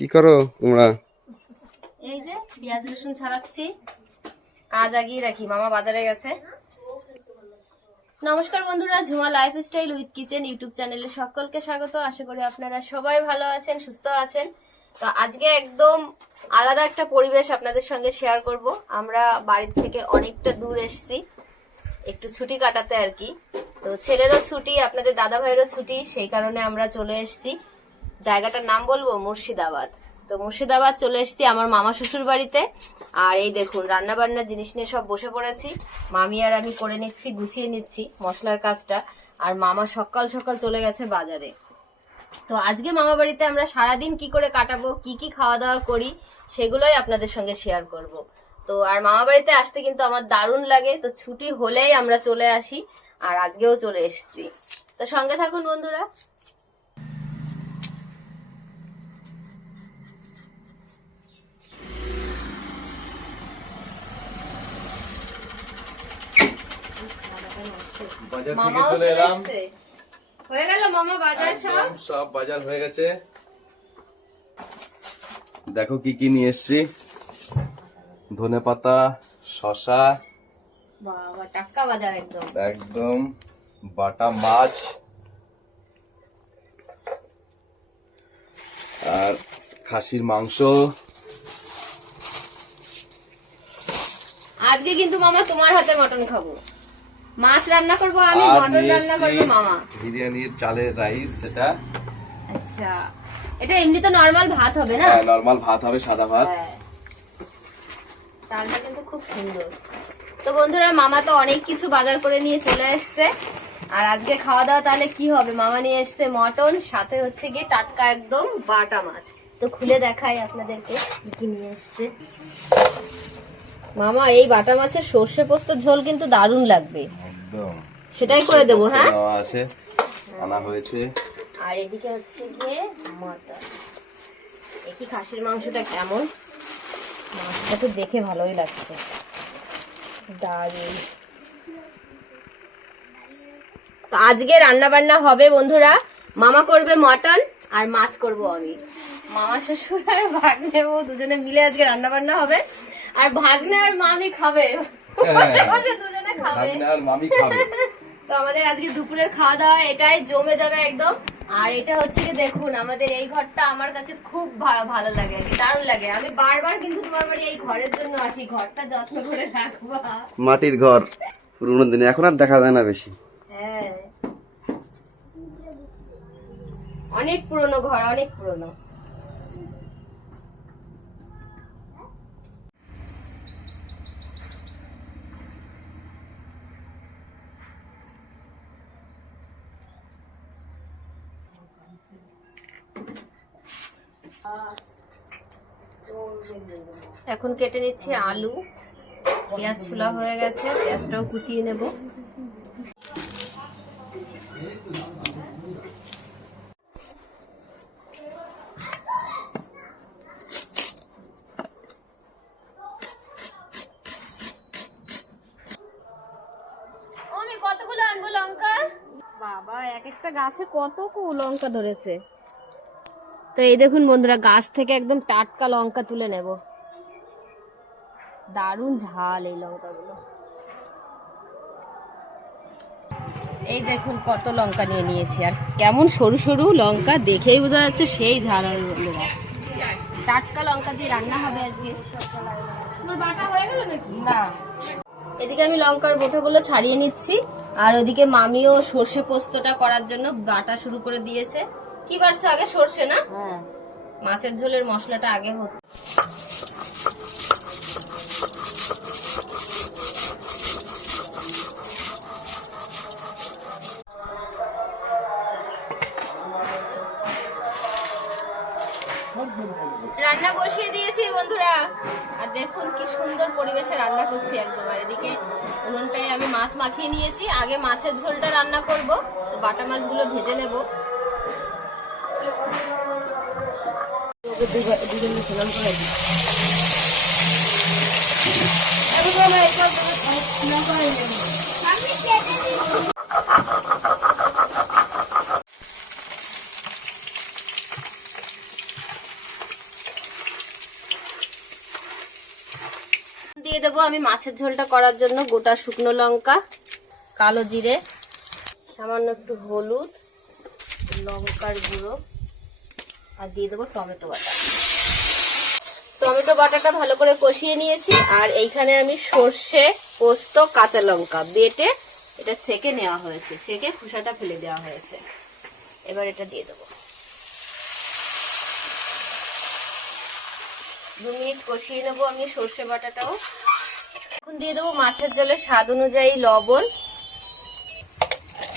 কি করো তোমরা? এই যে পেঁয়াজ রসুন ছাড়াচ্ছি। কাজ আগিয়ে রাখি, মামা বাজারে গেছে। নমস্কার বন্ধুরা, Jhuma lifestyle with kitchen YouTube চ্যানেলে সকলকে স্বাগত। আশা করি আপনারা সবাই ভালো আছেন, সুস্থ আছেন। তো আজকে একদম আলাদা একটা পরিবেশ আপনাদের সঙ্গে শেয়ার করব। আমরা বাড়ির থেকে অনেকটা দূর এসেছি। একটু ছুটি কাটাতে আর কি। তো ছেলেরও ছুটি, আপনাদের দাদা ভাইয়েরও ছুটি, সেই কারণে আমরা চলে এসেছি। জায়গাটার নাম বলব মুর্শিদাবাদ। তো মুর্শিদাবাদ চলে এসেছি আমার মামা শ্বশুর বাড়িতে। আর এই দেখুন রান্না বান্নার জিনিস নিয়ে সব বসে পড়েছি। মামি আর আমি করে নিচ্ছি, গুছিয়ে নিচ্ছি মশলার কাজটা। আর মামা সকাল সকাল চলে গেছে বাজারে। তো আজকে মামা বাড়িতে আমরা সারাদিন কি করে কাটাবো, কি কি খাওয়া দাওয়া করি, সেগুলোই আপনাদের সঙ্গে শেয়ার করব। তো আর মামা বাড়িতে আসতে কিন্তু আমার দারুণ লাগে, তো ছুটি হলেই আমরা চলে আসি। আর আজকেও চলে এসেছি। তো সঙ্গে থাকুন বন্ধুরা। বাজার থেকে চলে এলাম। হয়ে গেল মামা বাজার সব? সব বাজার হয়ে গেছে। দেখো কি কি নিয়ে এসছি। ধনে পাতা শশা একদম। বাটা মাছ। আর খাসির মাংস। আজকে কিন্তু মামা তোমার হাতে মটন খাব। মাছ রান্না করব আমি মটন রান্না করবে মামা। বিরিয়ানির চালের রাইস সেটা। আচ্ছা এটা এমনি তো নর্মাল ভাত হবে না? নর্মাল ভাত হবে সাদা ভাত। হ্যাঁ। চালটা কিন্তু খুব সুন্দর। তো বন্ধুরা মামা তো অনেক কিছু বাজার করে নিয়ে চলে এসছে আর আজকে খাওয়া দাওয়া তাহলে কি হবে? মামা নিয়ে এসছে মটন সাথে হচ্ছে গিয়ে টাটকা একদম বাটা মাছ। তো খুলে দেখাই আপনাদেরকে কি নিয়ে এসছে। মামা এই বাটা মাছের সর্ষে পোস্ত ঝোল কিন্তু দারুণ লাগবে। একদম। সেটাই করে দেবো হ্যাঁ? আছে আনা হয়েছে। আর এদিকে হচ্ছে গিয়ে মটন একই খাসির মাংসটা কেমন? মাংসটা তো দেখে ভালোই লাগছে। দারুণ। তো আজকে রান্না বান্না হবে বন্ধুরা। মামা করবে মটন আর মাছ করব আমি। মামা শ্বশুর আর ভাগ্নে দুজনে মিলে আজকে রান্না বান্না হবে। আর ভাগ্নে আর মামি খাবে। বসে বসে দুজনে খাবে। আর মামি খাবে। তো আমাদের আজকে দুপুরের খাওয়া দাওয়া এটাই জমে যাবে একদম। আর এটা হচ্ছে কি দেখুন আমাদের এই ঘরটা আমার কাছে খুব ভালো ভালো লাগে দারুণ লাগে। আমি বারবার কিন্তু তোমার বাড়ি এই ঘরের জন্য আসি ঘরটা যত্ন করে রাখবা। মাটির ঘর পুরোনো দিনে এখন আর দেখা যায় না বেশি। হ্যাঁ। অনেক পুরনো ঘর অনেক পুরনো। এখন কেটে নিচ্ছি আলু। পেঁয়াজ ছোলা হয়ে গেছে পেঁয়াজটাও কুচিয়ে নেব। কতগুলো আনব লঙ্কা? বাবা এক একটা গাছে কত কু লঙ্কা ধরেছে। তো এই দেখুন বন্ধুরা গাছ থেকে একদম টাটকা লঙ্কা তুলে নেব। দারুণ ঝাল এই লঙ্কাগুলো। এই দেখুন কত লঙ্কা নিয়ে নিয়েছি আর কেমন সরু সরু লঙ্কা দেখেই বোঝা যাচ্ছে সেই ঝাল বন্ধুরা টাটকা লঙ্কা দিয়ে রান্না হবে আজকে। বাটা হয়ে গেল নাকি? না। এদিকে আমি লঙ্কার বোটাগুলো ছাড়িয়ে নিচ্ছি আর ওদিকে মামিও সর্ষে পোস্তটা করার জন্য বাটা শুরু করে দিয়েছে। কি বাড়ছে আগে সর্ষে না? মাছের ঝোলের মশলাটা আগে হচ্ছে। রান্না বসিয়ে দিয়েছি বন্ধুরা। আর দেখুন কি সুন্দর পরিবেশে রান্না করছি একদম। আর এদিকে উনুনটায় আমি মাছ মাখিয়ে নিয়েছি। আগে মাছের ঝোলটা রান্না করব। তো বাটা মাছগুলো ভেজে নেব। দিয়ে দেবো আমি মাছের ঝোলটা করার জন্য গোটা শুকনো লঙ্কা, কালো জিরে, সামান্য একটু হলুদ, লঙ্কার গুঁড়ো, আর দিয়ে দেবো টমেটো বাটা। টমেটো বাটাটা ভালো করে কষিয়ে নিয়েছি, আর এইখানে আমি সর্ষে, পোস্ত, কাঁচা লঙ্কা বেটে এটা সেকে নেওয়া হয়েছে, সেকে খোসাটা ফেলে দেওয়া হয়েছে। এবার এটা দিয়ে দেবো। দু মিনিট কষিয়ে নেব আমি সর্ষে বাটাটাও। এখন দিয়ে দেবো মাছের জলে স্বাদ অনুযায়ী লবণ,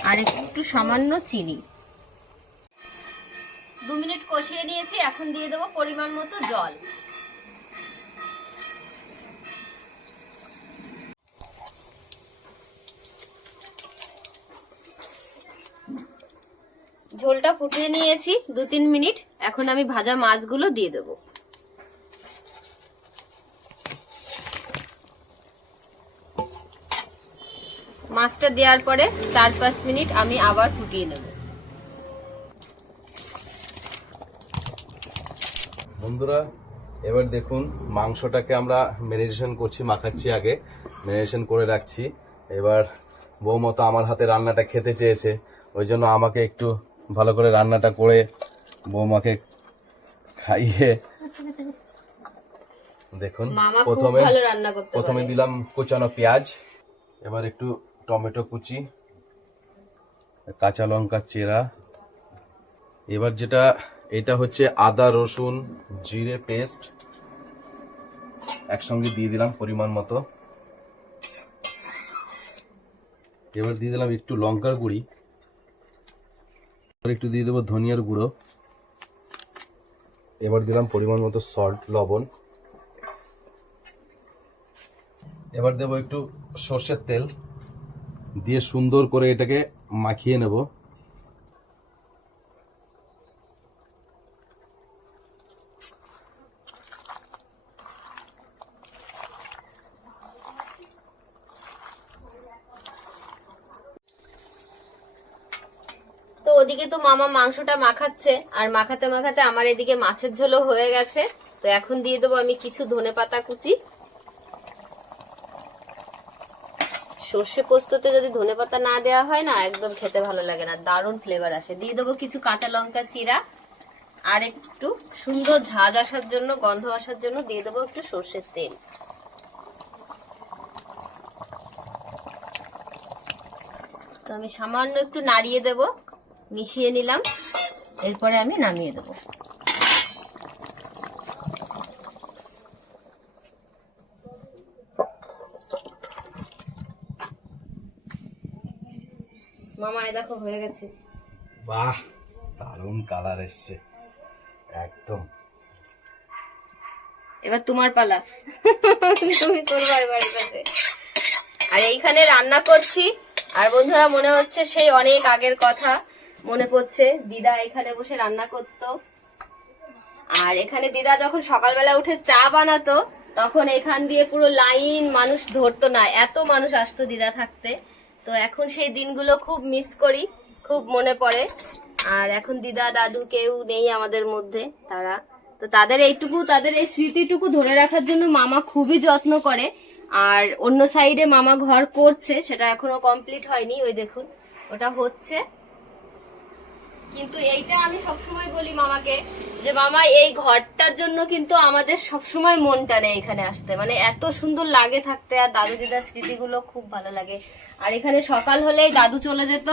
আর একটু সামান্য চিনি। দু মিনিট কষিয়ে নিয়েছি, এখন দিয়ে দেবো পরিমাণ মতো জল। ঝোলটা ফুটিয়ে নিয়েছি দু তিন মিনিট। এখন আমি ভাজা মাছগুলো দিয়ে দেবো। মাছটা দেওয়ার পরে চার পাঁচ মিনিট আমি আবার ফুটিয়ে নেব। বন্ধুরা, এবার দেখুন মাংসটাকে আমরা ম্যারিনেশন করছি, মাখাচ্ছি আগে। ম্যারিনেশন করে রাখছি। এবার বৌমতো আমার হাতে রান্নাটা খেতে চেয়েছে, ওই জন্য আমাকে একটু ভালো করে রান্নাটা করে বৌমাকে খাইয়ে দেখুন প্রথমে প্রথমে দিলাম কুচানো পেঁয়াজ এবার একটু টমেটো কুচি কাঁচা লঙ্কা চেরা। এবার যেটা এটা হচ্ছে আদা রসুন জিরে পেস্ট একসঙ্গে দিয়ে দিলাম পরিমাণ মতো। এবার দিয়ে দিলাম একটু লঙ্কার গুঁড়ি। একটু দিয়ে দেবো ধনিয়ার গুঁড়ো। এবার দিলাম পরিমাণ মতো সল্ট লবণ। এবার দেবো একটু সর্ষের তেল। দিয়ে সুন্দর করে এটাকে মাখিয়ে নেব তো ওদিকে তো মামা মাংসটা মাখাচ্ছে, আর মাখাতে মাখাতে আমার এদিকে মাছের ঝোলও হয়ে গেছে। তো এখন দিয়ে দেবো আমি কিছু ধনে পাতা কুচি। সর্ষে পোস্ততে যদি ধনে পাতা না দেওয়া হয় না, একদম খেতে ভালো লাগে না, দারুণ ফ্লেভার আসে। দিয়ে দেবো কিছু কাঁচা লঙ্কা চিরা, আর একটু সুন্দর ঝাঁজ আসার জন্য, গন্ধ আসার জন্য দিয়ে দেবো একটু সর্ষের তেল। তো আমি সামান্য একটু নাড়িয়ে দেব। মিশিয়ে নিলাম। এরপরে আমি নামিয়ে দেব। মামা দেখো হয়ে গেছে। বাহ দারুণ কালার এসছে। একদম। এবার তোমার পালা। তুমি করবা এবার এটাতে। আর এইখানে রান্না করছি। আর বন্ধুরা মনে হচ্ছে সেই অনেক আগের কথা। মনে পড়ছে, দিদা এখানে বসে রান্না করতো। আর এখানে দিদা যখন সকালবেলা উঠে চা বানাতো, তখন এখান দিয়ে পুরো লাইন মানুষ ধরতো না, এত মানুষ আসতো দিদা থাকতে। তো এখন সেই দিনগুলো খুব মিস করি, খুব মনে পড়ে। আর এখন দিদা, দাদু কেউ নেই আমাদের মধ্যে, তারা। তো তাদের এইটুকু, তাদের এই স্মৃতিটুকু ধরে রাখার জন্য মামা খুবই যত্ন করে। আর অন্য সাইডে মামা ঘর করছে, সেটা এখনও কমপ্লিট হয়নি, ওই দেখুন, ওটা হচ্ছে। কিন্তু এইটা আমি সবসময় বলি মামাকে, যে মামা, এই ঘরটার জন্য কিন্তু আমাদের সবসময় মন টানে এখানে আসতে। মানে এত সুন্দর লাগে থাকতে, আর দাদু দিদার স্মৃতিগুলো খুব ভালো লাগে। আর এখানে সকাল হলেই দাদু চলে যেত,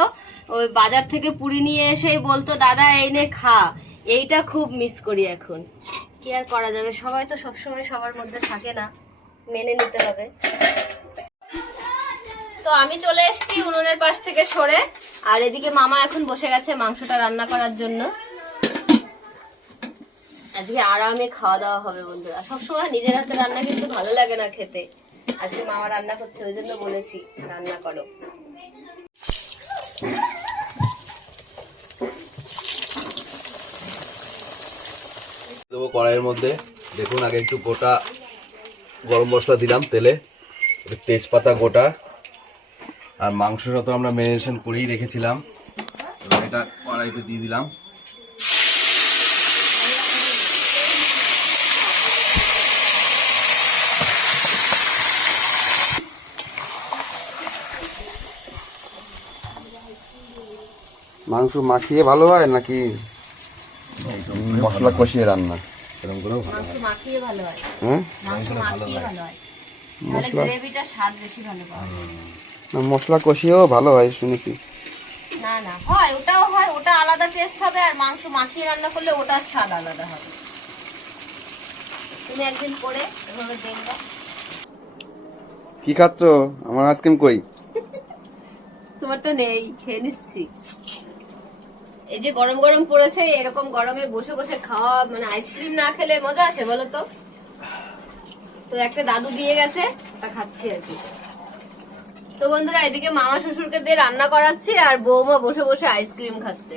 ওই বাজার থেকে পুরি নিয়ে এসেই বলতো, দাদা, এই নে খা। এইটা খুব মিস করি এখন। কি আর করা যাবে? সবাই তো সবসময় সবার মধ্যে থাকে না। মেনে নিতে হবে। তো আমি চলে এসেছি উনুনের পাশ থেকে সরে। আর এদিকে মামা এখন বসে গেছে মাংসটা রান্না করার জন্য। আজকে আরামে খাওয়া দাওয়া হবে বন্ধুরা। সবসময় নিজের হাতে রান্না কিন্তু ভালো লাগে না খেতে। আজকে মামা রান্না করছে, ওই জন্য বলেছি, রান্না করো। দেবো কড়াইয়ের মধ্যে। দেখুন, আগে একটু গোটা গরম মশলা দিলাম তেলে। তেজপাতা গোটা। আর মাংসটা তো আমরা মেরিনেশন করেই রেখেছিলাম। এটা কড়াইতে দিয়ে দিলাম। মাংস মাখিয়ে ভালো হয় নাকি? মশলা কষিয়ে রান্না। এরকম করেও ভালো মাংস না, মশলা কষিয়েও ভালো হয় শুনেছি। না না হয় ওটাও হয় ওটা আলাদা টেস্ট হবে আর মাংস মাখিয়ে রান্না করলে ওটার স্বাদ আলাদা হবে। তুমি একদিন করে এভাবে দেখবা। কি খাচ্ছ? আমার আইসক্রিম কই? তোমারটা নেই খেয়ে নিচ্ছি। এই যে গরম গরম পড়েছে এরকম গরমে বসে বসে খাওয়া মানে আইসক্রিম না খেলে মজা আসে বলো তো? তো একটা দাদু দিয়ে গেছে তা খাচ্ছি আর কি। তো বন্ধুরা এদিকে মামা শ্বশুরকে দিয়ে রান্না করাচ্ছি আর বৌমা বসে বসে আইসক্রিম খাচ্ছে।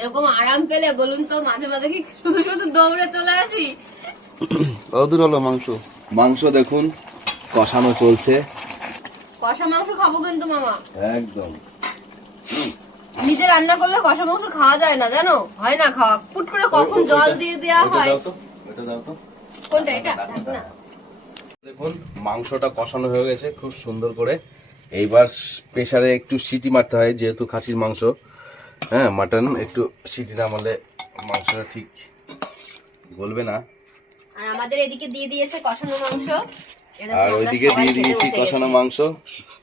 এরকম আরাম পেলে বলুন তো মাঝে মাঝে কি শুধু শুধু দৌড়ে চলে আসি? কত দূর হলো মাংস? মাংস দেখুন কষানো চলছে। কষা মাংস খাব কিন্তু মামা। একদম। নিজে রান্না করলে কষা মাংস খাওয়া যায় না জানো? হয় না খাওয়া? ফুট করে কখন জল দিয়ে দেওয়া হয়। দাও তো। কোনটা? এটা? না। দেখুন মাংসটা কষানো হয়ে গেছে খুব সুন্দর করে। এইবার প্রেশারে একটু সিটি মারতে হয় যেহেতু খাসির মাংস। হ্যাঁ মাটন একটু সিটি না মারলে মাংসটা ঠিক গলবে না। আর আমাদের এদিকে দিয়ে দিয়েছে কষানো মাংস। আর ওইদিকে দিয়ে দিয়েছি কষানো মাংস।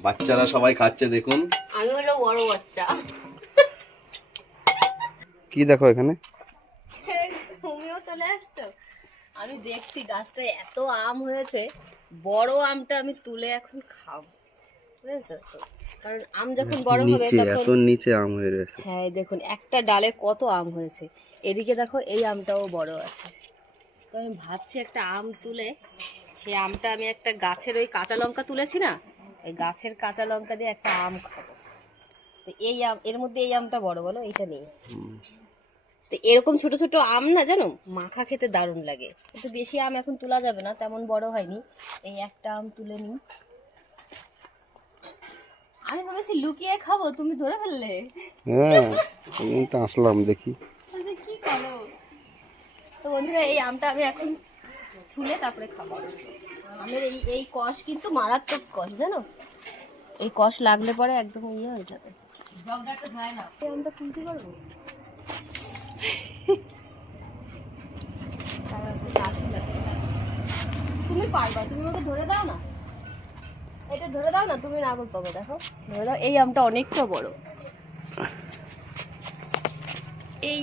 বাচ্চারা সবাই খাচ্ছে দেখুন। আমি হলো বড় বাচ্চা। কি দেখো এখানে? তুমিও চলে আসছো? আমি দেখছি গাছটায় এত আম হয়েছে বড় আমটা আমি তুলে এখন খাব। বুঝেছ তো? কারণ আম যখন বড় হবে তখন নিচে আম হয়ে রয়েছে। হ্যাঁ দেখুন একটা ডালে কত আম হয়েছে। এদিকে দেখো এই আমটাও বড় আছে। তো আমি ভাবছি একটা আম তুলে সেই আমটা আমি একটা গাছের ওই কাঁচা লঙ্কা তুলেছি না ওই গাছের কাঁচা লঙ্কা দিয়ে একটা আম খাব। তো এই আম এর মধ্যে এই আমটা বড় বলো এইটা নেই। তো এরকম ছোট ছোট আম না জানো? মাখা খেতে দারুণ লাগে। কিন্তু বেশি আম এখন তোলা যাবে না তেমন বড় হয়নি। এই একটা আম তুলে নিই। আমি ভেবেছি লুকিয়ে খাব তুমি ধরে ফেললে? হ্যাঁ এই তো আসলাম দেখি। কি করো? তো বন্ধুরা এই আমটা আমি এখন ছুলে তারপরে খাব। আমের এই এই কষ কিন্তু মারাত্মক কষ জানো? এই কষ লাগলে পরে একদম ইয়ে হয়ে যাবে। আমটা তুলতে পারব? তুমি পারবা, তুমি আমাকে ধরে দাও না। এটা ধরে দাও না, তুমি নাগর পাবো, দেখো। ধরে দাও, এই আমটা অনেকটা বড়। এই।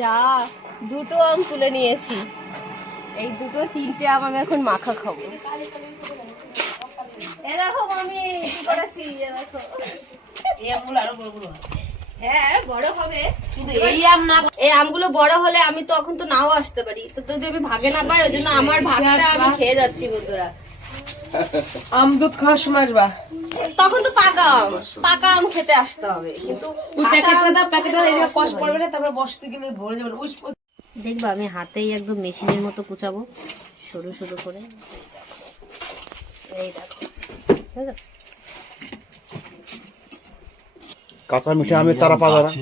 যা, দুটো আম তুলে নিয়েছি। এই দুটো, তিনটে আম আমি এখন মাখা খাব। এ দেখো, মামি, কি করেছি এ দেখো। এই আমগুলো আরও বড় বড় হ্যাঁ বড় হবে। কিন্তু এই আম না এই আমগুলো বড় হলে আমি তখন তো নাও আসতে পারি। তো যদি আমি ভাগে না পাই ওই জন্য আমার ভাগটা আমি খেয়ে যাচ্ছি বন্ধুরা। আম দুধ খাওয়ার সময় আসবা। তখন তো পাকা আম। পাকা আম খেতে আসতে হবে। কিন্তু কাঁচা আম প্যাকেটটা দাও প্যাকেটটা এদিকে কষ্ট পড়বে না তারপরে বসতে গেলে ভরে যাবে দেখবা আমি হাতেই একদম মেশিনের মতো কুচাবো। সরু সরু করে। এই দেখো। কাঁচা মিঠে আমের চারা পাওয়া যায়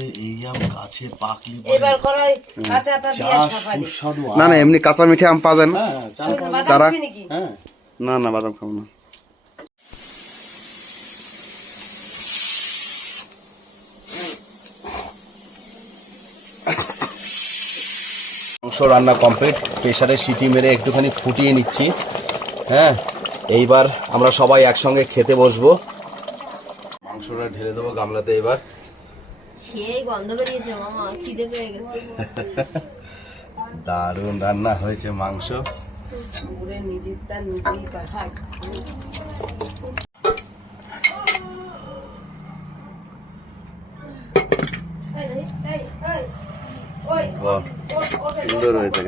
না না না এমনি কাঁচা মিঠে আম পাওয়া যায় না চারা? হ্যাঁ। না না বাদাম খাব না। মাংস রান্না কমপ্লিট প্রেশারে সিটি মেরে একটুখানি ফুটিয়ে নিচ্ছি। হ্যাঁ এইবার আমরা সবাই একসঙ্গে খেতে বসবো। মাংসটা ঢেলে দেবো গামলাতে এবার। সেই গন্ধ বেরিয়েছে মামা খিদে পেয়ে গেছে। দারুণ রান্না হয়েছে মাংস। পুরে নিজেরটা নিজেই পাঠায়। সুন্দর হয়েছে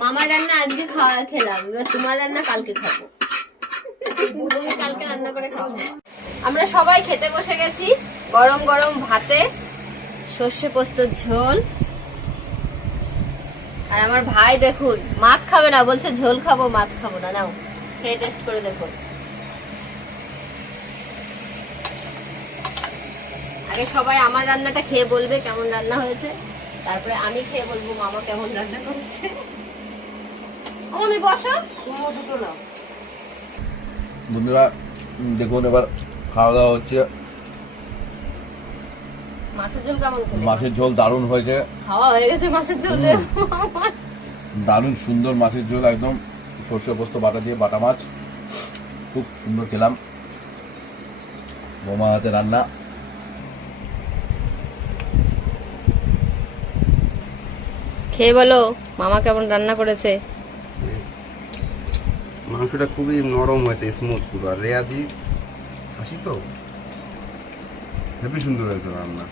মামার রান্না আজকে খাওয়া খেলাম এবার তোমার রান্না কালকে খাব। আমরা সবাই খেতে বসে গেছি, গরম গরম ভাতে, সর্ষে পোস্তর ঝোল। আর আমার ভাই দেখুন, মাছ খাবে না, বলছে ঝোল খাব, মাছ খাব না, নাও, খেয়ে টেস্ট করে দেখুন। আগে সবাই আমার রান্নাটা খেয়ে বলবে কেমন রান্না হয়েছে, তারপরে আমি খেয়ে বলব, মামা কেমন রান্না করেছে। আমি বসো। কুমো দুটো নাও। বন্ধুরা দেখুন এবার খাওয়া দাওয়া হচ্ছে মাছের ঝোল কেমন মাছের ঝোল দারুণ হয়েছে খাওয়া হয়ে গেছে মাছের ঝোল দারুণ সুন্দর মাছের ঝোল একদম সর্ষে পোস্ত বাটা দিয়ে বাটা মাছ খুব সুন্দর খেলাম বোমা হাতে রান্না খেয়ে বলো মামা কেমন রান্না করেছে মাংসটা খুবই নরম হয়েছে স্মুথ পুরো আর রেয়াজি হাসি তো? হেবি সুন্দর হয়েছে রান্না।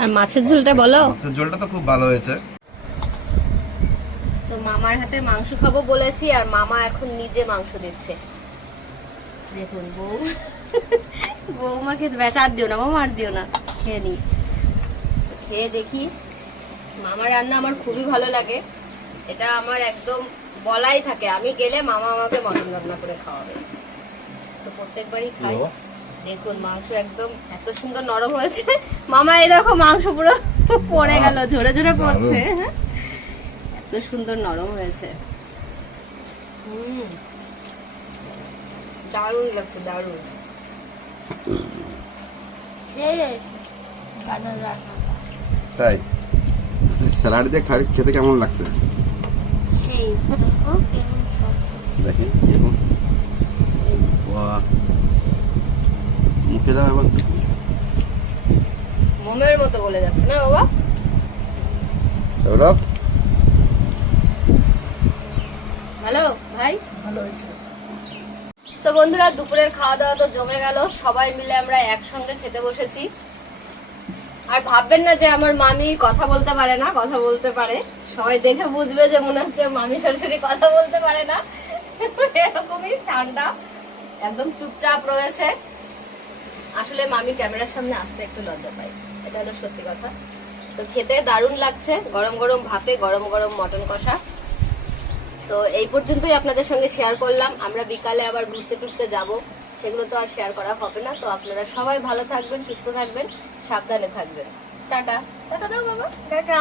আর মাছের ঝোলটা বলো। মাছের ঝোলটা তো খুব ভালো হয়েছে। তো মামার হাতে মাংস খাব বলেছি আর মামা এখন নিজে মাংস দিচ্ছে। দেখুন বউ। বৌমাকে বেচা আর দিও না মামা আর দিও না খেয়ে নি খেয়ে দেখি। মামার রান্না আমার খুবই ভালো লাগে। এটা আমার একদম বলাই থাকে। আমি গেলে মামা আমাকে মটন রান্না করে খাওয়াবে। তো প্রত্যেকবারই খাই। দেখুন মাংস একদম এত সুন্দর নরম হয়েছে। মামা এই দেখো মাংস পুরো পড়ে গেল ঝরে ঝরে পড়ছে এত সুন্দর নরম হয়েছে। হুম। দারুণ লাগছে দারুণ। তাই? স্যালাড দিয়ে খেতে কেমন লাগছে? দেখেন এরকম মুখে দাও এবার মোমের মতো গলে যাচ্ছে না বাবা? সৌরভ? হ্যালো ভাই? তো বন্ধুরা দুপুরের খাওয়া দাওয়া তো জমে গেল। সবাই মিলে আমরা একসঙ্গে খেতে বসেছি। আর ভাববেন না যে আমার মামি কথা বলতে পারে না, কথা বলতে পারে। সবাই দেখে বুঝবে যে মনে হচ্ছে মামি শাশুড়ি কথা বলতে পারে না। এরকমই ঠান্ডা, একদম চুপচাপ রয়েছে। আসলে মামি ক্যামেরার সামনে আসতে একটু লজ্জা পাই এটা হলো সত্যি কথা। তো খেতে দারুণ লাগছে, গরম গরম ভাতে, গরম গরম মটন কষা। তো এই পর্যন্তই আপনাদের সঙ্গে শেয়ার করলাম। আমরা বিকালে আবার ঘুরতে টুরতে যাব, সেগুলো তো আর শেয়ার করা হবে না। তো আপনারা সবাই ভালো থাকবেন, সুস্থ থাকবেন। সাবধানে থাকবেন। টাটা। টাটা দাও বাবা। টাটা।